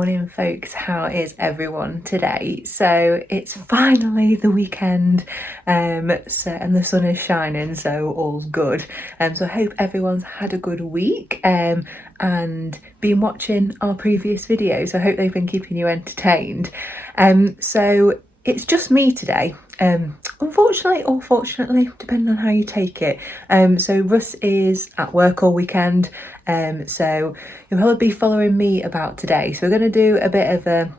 morning folks, how is everyone today? So it's finally the weekend, and the sun is shining, so all's good. So I hope everyone's had a good week and been watching our previous videos. I hope they've been keeping you entertained. So it's just me today, unfortunately or fortunately, depending on how you take it. So Russ is at work all weekend, so you'll probably be following me about today. So we're going to do a bit of a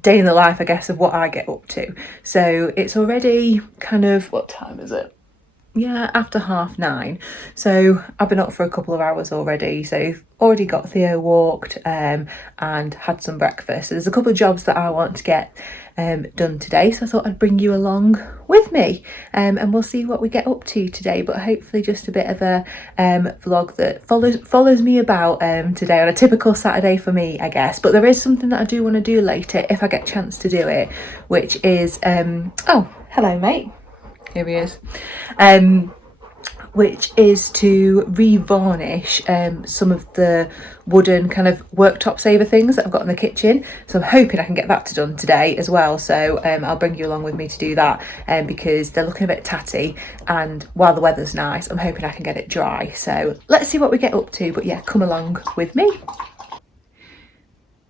day in the life, I guess, of what I get up to. So it's already kind of, what time is it? Yeah, after 9:30. So I've been up for a couple of hours already. So already got Theo walked and had some breakfast. So there's a couple of jobs that I want to get done today. So I thought I'd bring you along with me and we'll see what we get up to today. But hopefully just a bit of a vlog that follows me about today on a typical Saturday for me, I guess. But there is something that I do want to do later if I get a chance to do it, which is, oh, hello mate. Here he is. Which is to re-varnish some of the wooden kind of worktop saver things that I've got in the kitchen. So I'm hoping I can get that done today as well. So I'll bring you along with me to do that because they're looking a bit tatty, and while the weather's nice, I'm hoping I can get it dry. So let's see what we get up to, but yeah, come along with me.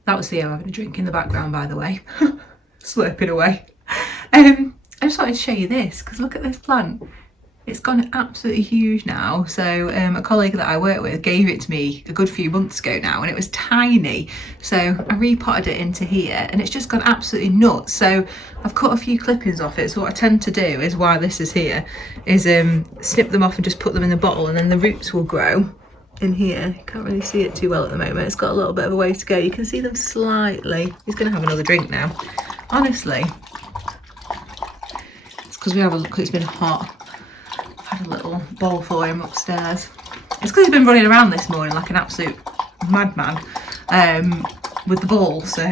That was Theo having a drink in the background, by the way. Slurping away. I just wanted to show you this because look at this plant. It's gone absolutely huge now. So a colleague that I work with gave it to me a good few months ago now, and it was tiny. So I repotted it into here and it's just gone absolutely nuts. So I've cut a few clippings off it. So what I tend to do is, while this is here, is snip them off and just put them in the bottle, and then the roots will grow in here. You can't really see it too well at the moment. It's got a little bit of a way to go. You can see them slightly. He's going to have another drink now. Honestly, because we have a look, it's been hot. I've had a little bowl for him upstairs. It's because he's been running around this morning like an absolute madman with the ball, so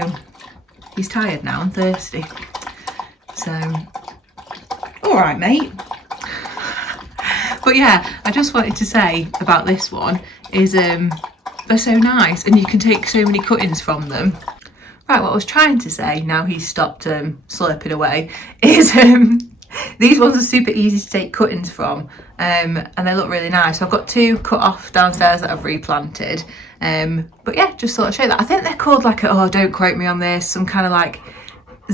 he's tired now and thirsty. So, all right, mate. But yeah, I just wanted to say about this one is they're so nice and you can take so many cuttings from them. Right, what I was trying to say, now he's stopped slurping away, is these ones are super easy to take cuttings from and they look really nice. So I've got two cut off downstairs that I've replanted. But yeah, just thought I'd show you that. I think they're called like a, oh, don't quote me on this, some kind of like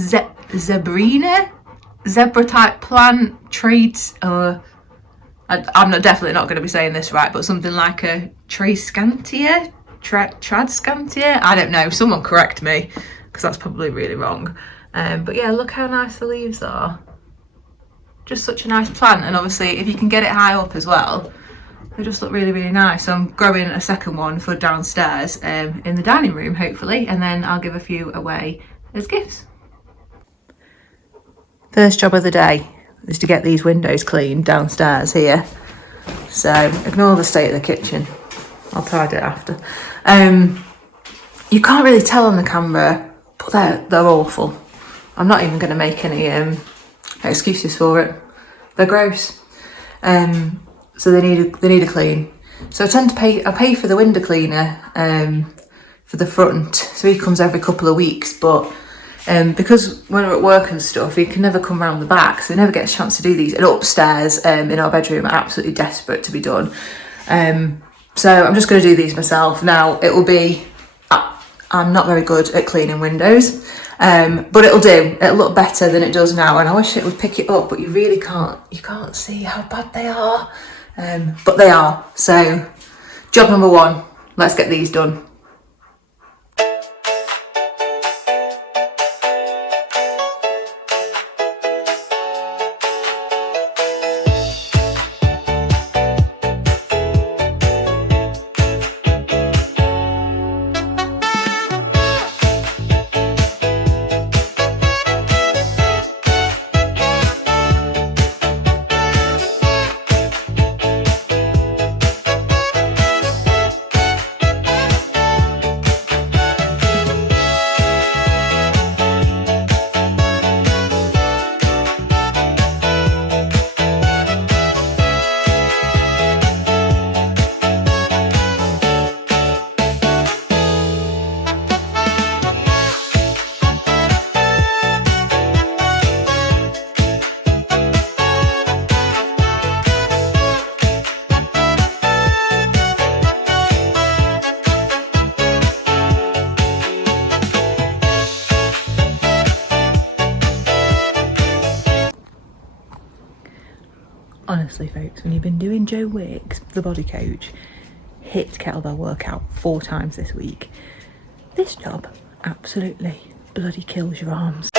zebra type plant traits. I'm definitely not going to be saying this right, but something like a Tradescantia? Tradscantia? I don't know, someone correct me because that's probably really wrong. But yeah, look how nice the leaves are. Just such a nice plant, and obviously if you can get it high up as well, they just look really, really nice. So I'm growing a second one for downstairs in the dining room, hopefully, and then I'll give a few away as gifts. First job of the day is to get these windows cleaned downstairs here. So ignore the state of the kitchen. I'll tidy it after. You can't really tell on the camera, but they're awful. I'm not even going to make any excuses for it. They're gross. So they need a clean. So I tend to pay for the window cleaner for the front. So he comes every couple of weeks, but because when we're at work and stuff, he can never come round the back, so he never gets a chance to do these. And upstairs in our bedroom are absolutely desperate to be done. So I'm just going to do these myself. Now it will be, I'm not very good at cleaning windows, but it'll do. It'll look better than it does now, and I wish it would pick it up, but you really can't. You can't see how bad they are, but they are. So job number one, let's get these done. honestly folks, when you've been doing Joe Wicks, the body coach, hit kettlebell workout 4 times this week, this job absolutely bloody kills your arms.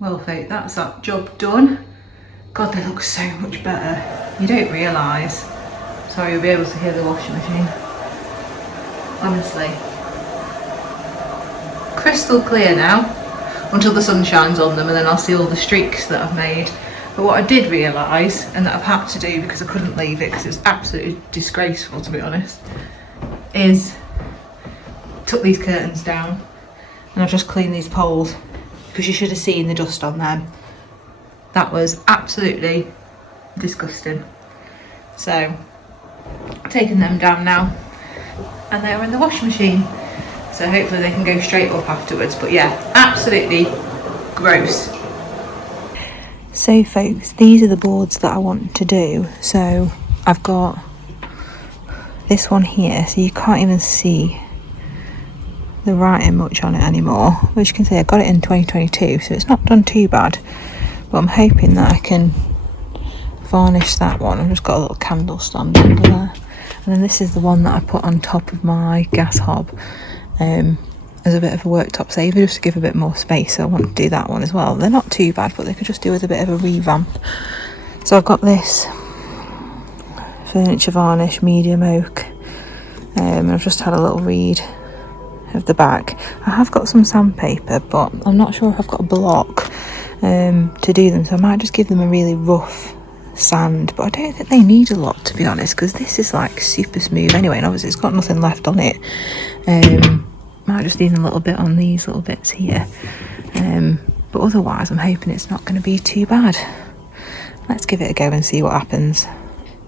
Well folk, that's that job done. God, they look so much better. You don't realise. Sorry, you'll be able to hear the washing machine. Honestly. Crystal clear now, until the sun shines on them and then I'll see all the streaks that I've made. But what I did realise, and that I've had to do because I couldn't leave it because it's absolutely disgraceful to be honest, is took these curtains down and I've just cleaned these poles, because you should have seen the dust on them. That was absolutely disgusting. So, taking them down now, and they're in the washing machine. So hopefully they can go straight up afterwards. But yeah, absolutely gross. So folks, these are the boards that I want to do. So I've got this one here, so you can't even see the writing much on it anymore. As you can see, I got it in 2022, so it's not done too bad, but I'm hoping that I can varnish that one. I've just got a little candle stand under there, and then this is the one that I put on top of my gas hob as a bit of a worktop saver, just to give a bit more space. So I want to do that one as well. They're not too bad, but they could just do with a bit of a revamp. So I've got this furniture varnish, medium oak, and I've just had a little read of the back. I have got some sandpaper, but I'm not sure if I've got a block to do them, so I might just give them a really rough sand, but I don't think they need a lot to be honest, because this is like super smooth anyway, and obviously it's got nothing left on it. Might just need a little bit on these little bits here, but otherwise I'm hoping it's not going to be too bad. Let's give it a go and see what happens.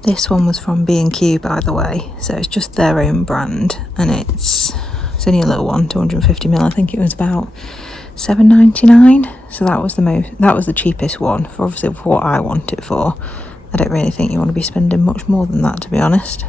This one was from B&Q, by the way, so it's just their own brand, and it's only a little one, 250ml. I think it was about £7.99. So that was the cheapest one for obviously for what I want it for. I don't really think you want to be spending much more than that, to be honest.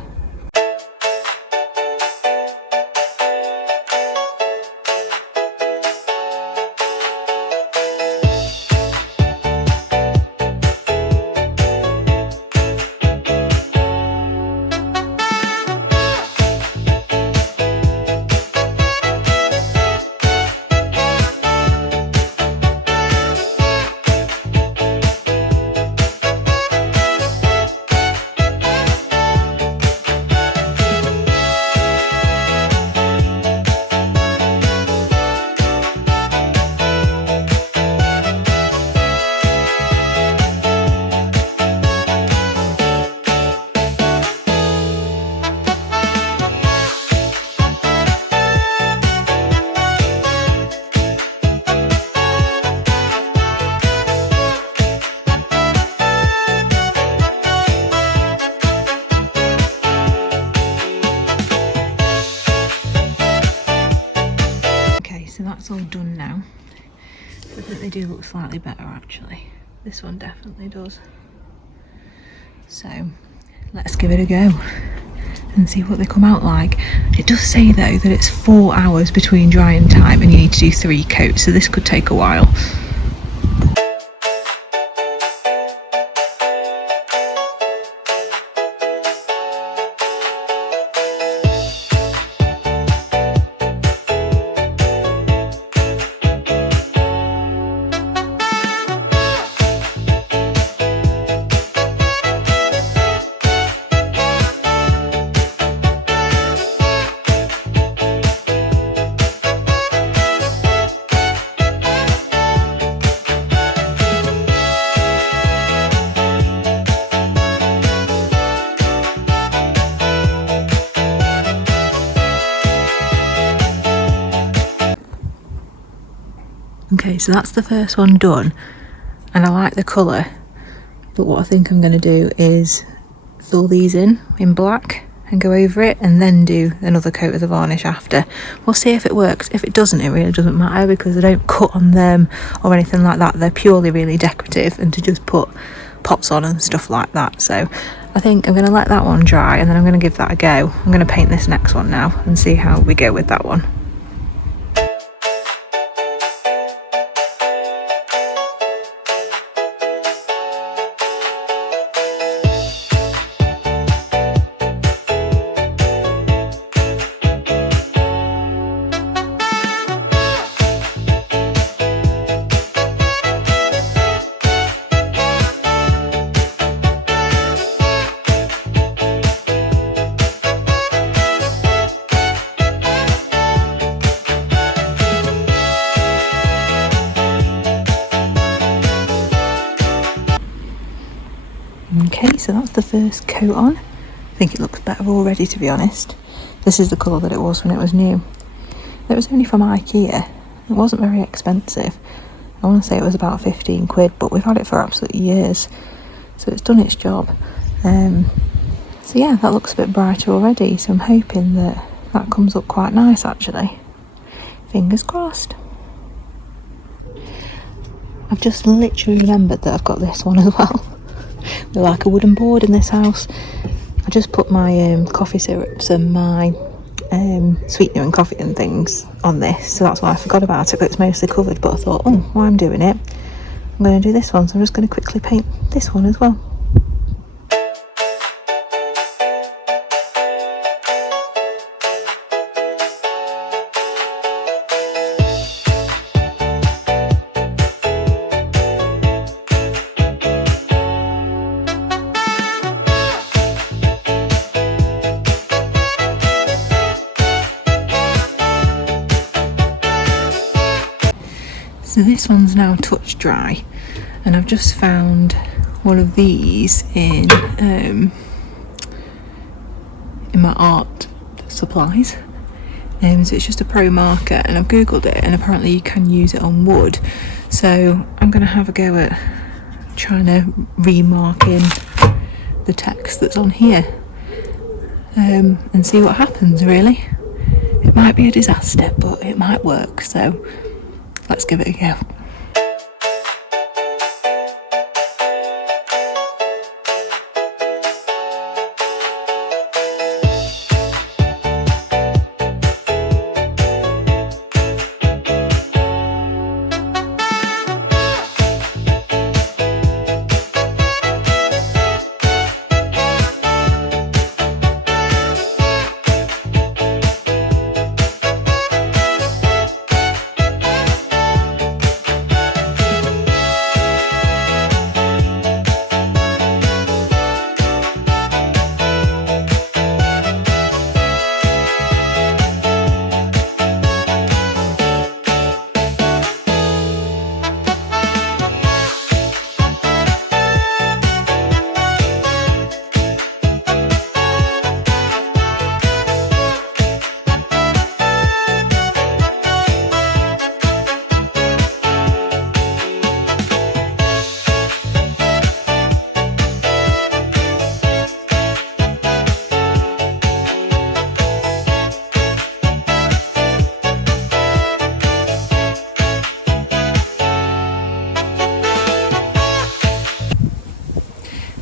That's all done now. I think they do look slightly better actually. This one definitely does. So let's give it a go and see what they come out like. It does say though that it's 4 hours between drying time and you need to do 3 coats, so this could take a while. Okay, so that's the first one done, and I like the colour, but what I think I'm going to do is fill these in black and go over it, and then do another coat of the varnish after. We'll see if it works. If it doesn't, it really doesn't matter, because I don't cut on them or anything like that. They're purely really decorative and to just put pots on and stuff like that. So I think I'm going to let that one dry, and then I'm going to give that a go. I'm going to paint this next one now and see how we go with that one. Okay, so that's the first coat on. I think it looks better already, to be honest. This is the colour that it was when it was new. It was only from IKEA. It wasn't very expensive. I want to say it was about 15 quid, but we've had it for absolutely years. So it's done its job. So yeah, that looks a bit brighter already. So I'm hoping that that comes up quite nice, actually. Fingers crossed. I've just literally remembered that I've got this one as well. We're like a wooden board in this house. I just put my coffee syrups and my sweetener and coffee and things on this, so that's why I forgot about it, but it's mostly covered. But I thought, oh, while I'm doing it, I'm going to do this one, so I'm just going to quickly paint this one as well. So this one's now touch dry, and I've just found one of these in my art supplies. So it's just a pro marker, and I've googled it, and apparently you can use it on wood. So I'm going to have a go at trying to remark in the text that's on here, and see what happens. Really, it might be a disaster, but it might work. So let's give it a go.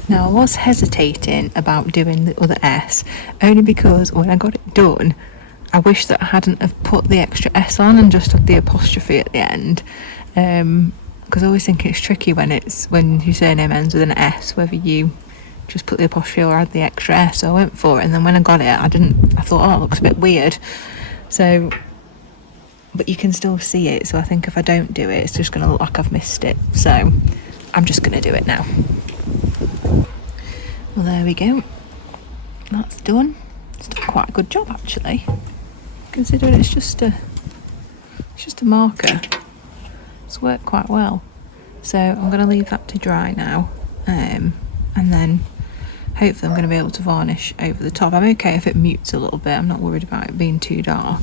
Now, I was hesitating about doing the other S, only because when I got it done, I wish that I hadn't have put the extra S on and just had the apostrophe at the end. Because I always think it's tricky when your surname ends with an S, whether you just put the apostrophe or add the extra S. So I went for it, and then when I got it, I thought, oh, it looks a bit weird. So, but you can still see it, so I think if I don't do it, it's just going to look like I've missed it. So I'm just going to do it now. Well, there we go. That's done. It's done quite a good job, actually, considering it's just a marker. It's worked quite well. So I'm going to leave that to dry now, and then hopefully I'm going to be able to varnish over the top. I'm okay if it mutes a little bit. I'm not worried about it being too dark,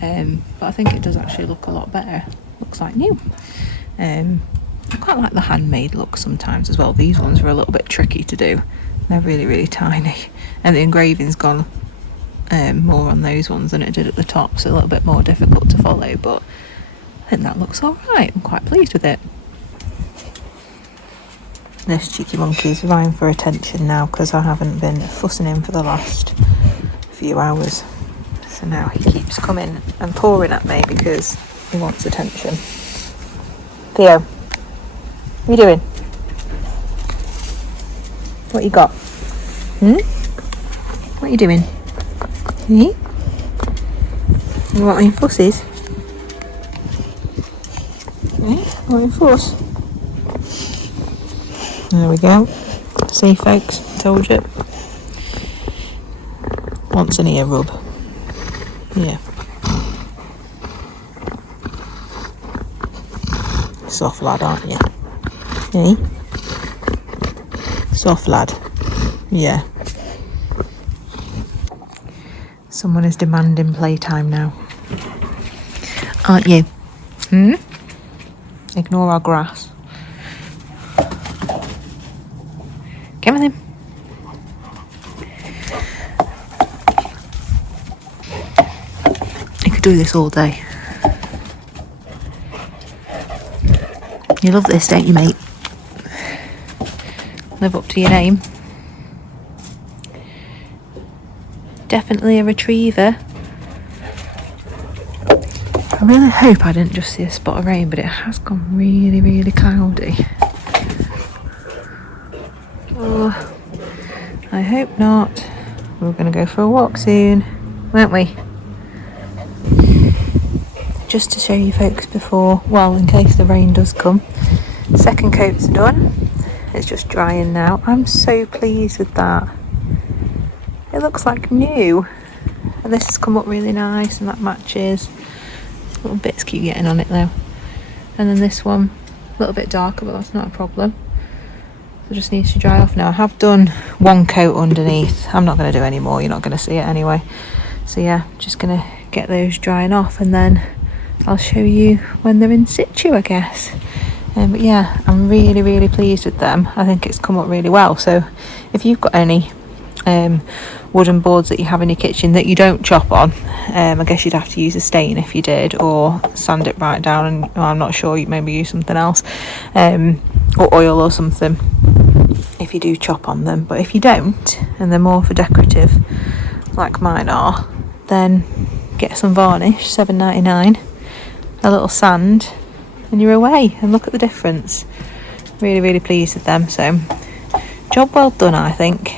but I think it does actually look a lot better. Looks like new. I quite like the handmade look sometimes as well. These ones were a little bit tricky to do. They're really, really tiny. And the engraving's gone more on those ones than it did at the top, so a little bit more difficult to follow, but I think that looks alright. I'm quite pleased with it. This cheeky monkey's vying for attention now because I haven't been fussing him for the last few hours. So now he keeps coming and pawing at me because he wants attention. Theo, what are you doing? What you got? What are you doing? You want any fusses? Want any fuss? There we go. See, folks, told you. Wants an ear rub. Yeah. Soft lad, aren't you? Hey? Soft lad. Yeah. Someone is demanding playtime now. Aren't you? Ignore our grass. Come with him. You could do this all day. You love this, don't you, mate? Live up to your name. Definitely a retriever. I really hope I didn't just see a spot of rain, but it has gone really, really cloudy. Oh, I hope not. We're going to go for a walk soon, won't we? Just to show you folks before, well, in case the rain does come, second coat's done. It's just drying now. I'm so pleased with that. It looks like new, and this has come up really nice, and that matches. Little bits keep getting on it though. And then this one, a little bit darker, but that's not a problem. It just needs to dry off now. I have done one coat underneath. I'm not going to do any more. You're not going to see it anyway. So yeah, just going to get those drying off, and then I'll show you when they're in situ, I guess. But yeah, I'm really, really pleased with them. I think it's come up really well. So if you've got any wooden boards that you have in your kitchen that you don't chop on, I guess you'd have to use a stain if you did, or sand it right down, and I'm not sure, you maybe use something else, or oil or something if you do chop on them. But if you don't, and they're more for decorative like mine are, then get some varnish, $7.99, a little sand, and you're away. And look at the difference. Really, really pleased with them. So job well done, I think.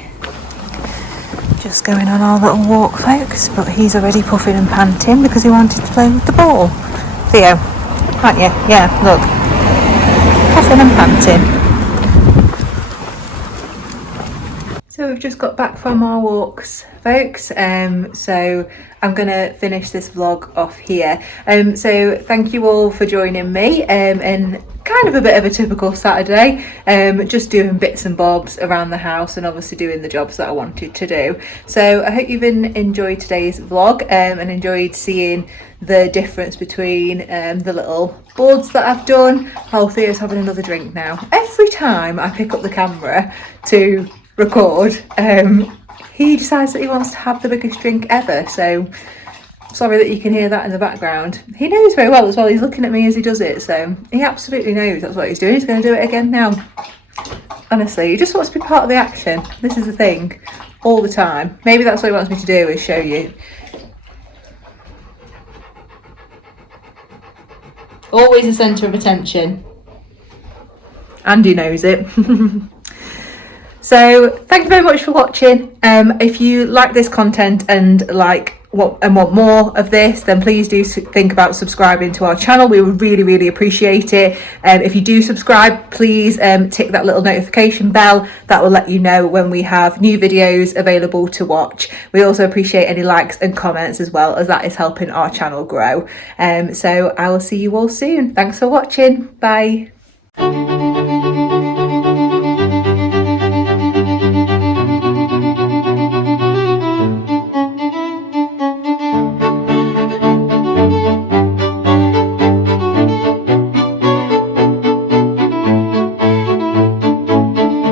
Just going on our little walk, folks, but he's already puffing and panting because he wanted to play with the ball. Theo, aren't you? Yeah, look. Puffing and panting. So we've just got back from our walks, folks, so I'm going to finish this vlog off here. So thank you all for joining me, and kind of a bit of a typical Saturday, just doing bits and bobs around the house and obviously doing the jobs that I wanted to do. So I hope you've enjoyed today's vlog, and enjoyed seeing the difference between the little boards that I've done. Oh, Theo's having another drink now. Every time I pick up the camera to record, he decides that he wants to have the biggest drink ever. So sorry that you can hear that in the background. He knows very well as well. He's looking at me as he does it, so he absolutely knows that's what he's doing. He's going to do it again now. Honestly, he just wants to be part of the action. This is the thing, all the time. Maybe that's what he wants me to do, is show you. Always a centre of attention. And he knows it. So thank you very much for watching. If you like this content and want more of this, then please do think about subscribing to our channel. We would really, really appreciate it. If you do subscribe, please tick that little notification bell. That will let you know when we have new videos available to watch. We also appreciate any likes and comments as well, as that is helping our channel grow. So I will see you all soon. Thanks for watching. Bye.